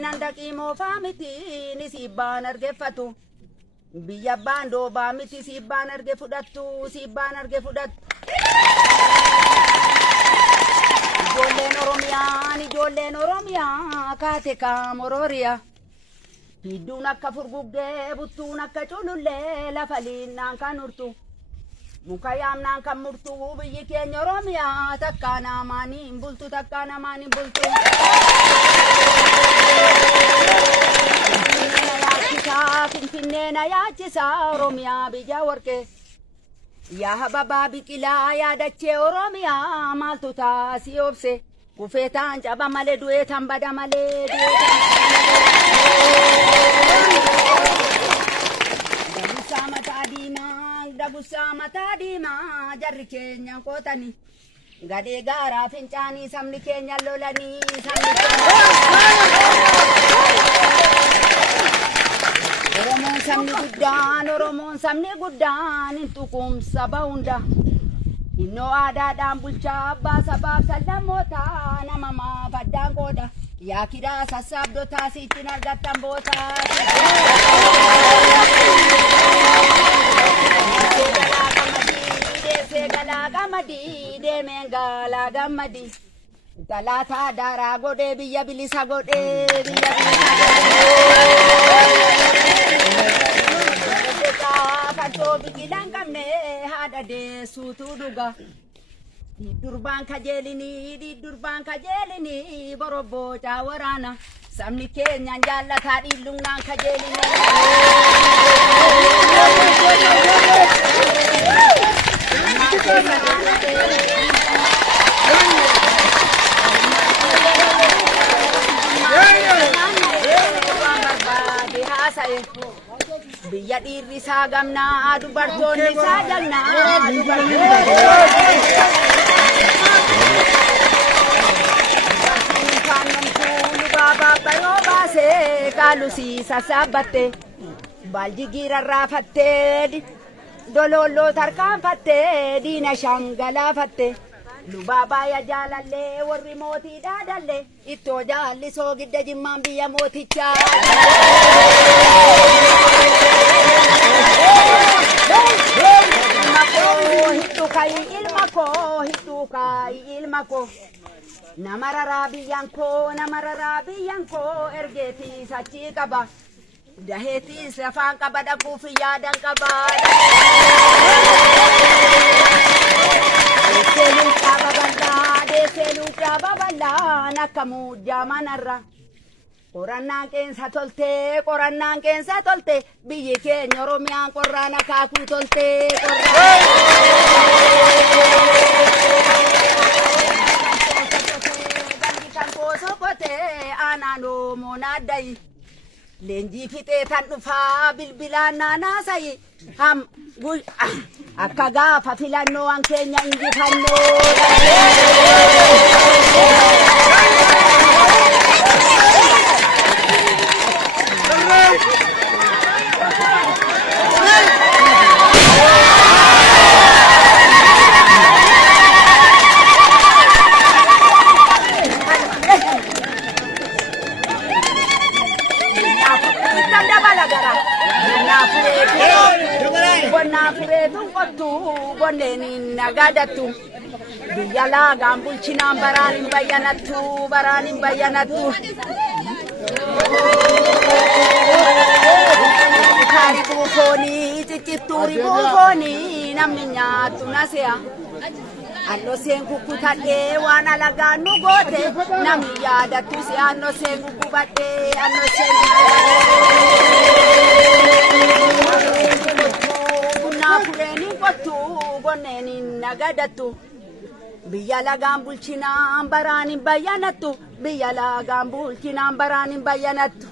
Nandaki mo famiti ni si banar ge fatu biya bando ba miti si banar ge fudatu si banar ge fudat Jolle Oromia kate kamororia hiduna ka furgugge butuna ka chululle la falina kanurtu mukayam nan kamurtu biyi kenya Oromia takana mani bultu Finfinnee yaachisa Oromiyaa biyya warqee yaa hababaa biqilaa yaadachee Oromiyaa maaltu taasii obse kufee taan caba malee du'ee tan bada malee dagusaa mataa diimaa jarri keenya qootanii gadee gaaraa fincaanii sabni keenya lolanii Oromoon sabni guddaan tuqumsa bahunda innoo aadaadhaan bulchaa abbaa sabaaf sallamoota nama maafaddaan qooda yaa kidaa sassaabdotaa siittiin argattan bootaa deesee galaa gammadii deemeen galaa gammadii Galata dara gode biya bilisa gode Kanto bikilan kamne hada de sutu duga Durban kajelini borobo jawarana Samni Kenya njala thadi lungan kajelini Biya diri sagamna dubartoonni sajalna Kalusi sasabatte baljigira rafatte dololo tarkaanfatte diina shangalafatte Lubaba ya jalalle warri mooti daadalle ittoo jaalli soogidda jimmaan biyya mootichaa Hittu kai ilma koo Namara biyyan koo ergeetii sachii qaba daheetii lafaan qaba dhaquuf yaadan qaba Deeseluu qaba bal'aa nakkamuu jaamanarra qorannaan qeensa tolte biyyi keenya Oromiyaan qorraan akaakuu tolte Anano monadai Lenji fite tan dhufaa bilbilaan naanaasayi akka gaafa filannoo an keenya injifannoo Bonneni nagadatu biyala gambulchina baranin bayanatu kari bufoni tituri bufoni naminya tunasea anno sengu kutade wana laganu gote namiya datu se anno sengu kubate anno sengu Kureni kotu boneni nagadatu biyala gambulchina ambarani bayanatu biyala gambulchina ambarani bayanatu